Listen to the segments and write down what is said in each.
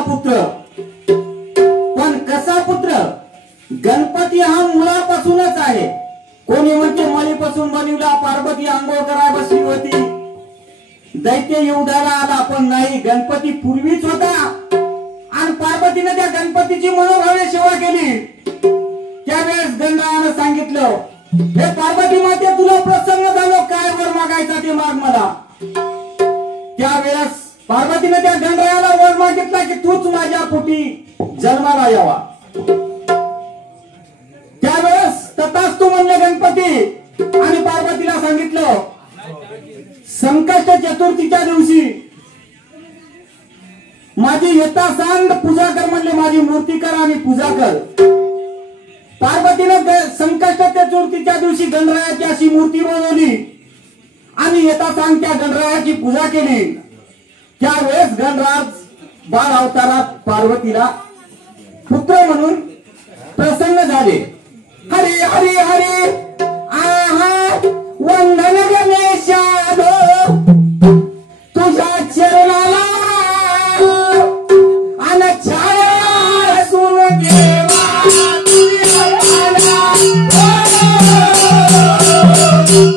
पुत्र, पण कसा पुत्र? गणपती हा मुळापासूनच आहे. कोणी म्हणते मळीपासून बनविला, पार्वती आंघोळ कराय बसली होती, दैत्य युद्धाला आला, पण नाही, गणपती पूर्वीच होता. आणि पार्वतीने त्या गणपतीची मनोभावे सेवा केली. त्यावेळेस गणरायाने सांगितलं, हे पार्वती माते, तुला प्रसन्न झालो, काय वर मागायचा ते माग मला. त्यावेळेस पार्वतीने त्या गणरायाला वर मागितला की तूच माझ्या पोटी जन्माला यावा. त्यावेळेस तथास्तु म्हणले गणपती. आणि पार्वतीला सांगितलं, संकष्ट चतुर्थीच्या दिवशी माझी यथासांग पूजा कर म्हणले, माझी मूर्ती कर आणि पूजा कर. पार्वतीने संकष्ट चतुर्थीच्या दिवशी गणरायाची अशी मूर्ती बनवली आणि यथासांग त्या गणरायाची पूजा केली. त्यावेळेस गणराज बाळ अवतारात पार्वतीला पुत्र म्हणून प्रसन्न झाले. हरे हरे हरे आहा वंदन गणेशा तुझ्या चरणाला अन छाया सुन देवा तुझ्या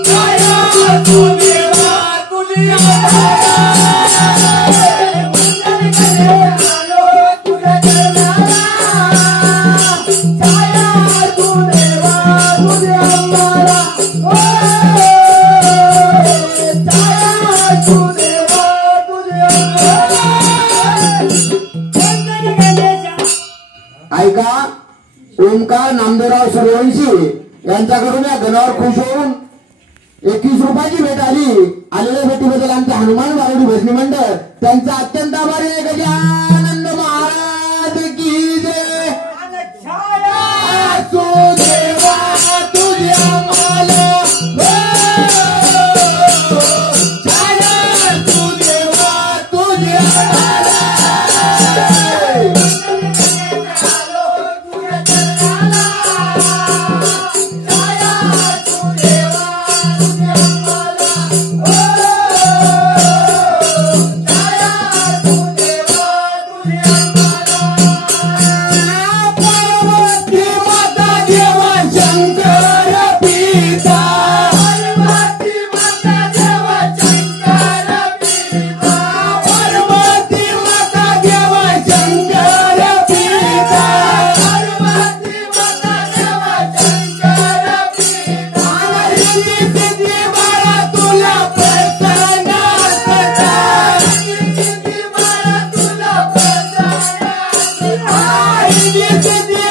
छाया सुन देवा तुझ्या ऐका, ओमकार नामदेवराव सूर्यवंशी यांच्याकडून या गणावर खुश होऊन 21 रुपयाची भेट आली. आलेल्या भेटीबद्दल आमचे हनुमान बारोडी भजनी मंडळ त्यांचा अत्यंत आभारी आहे. गजानंद महाराज की जय. Yes,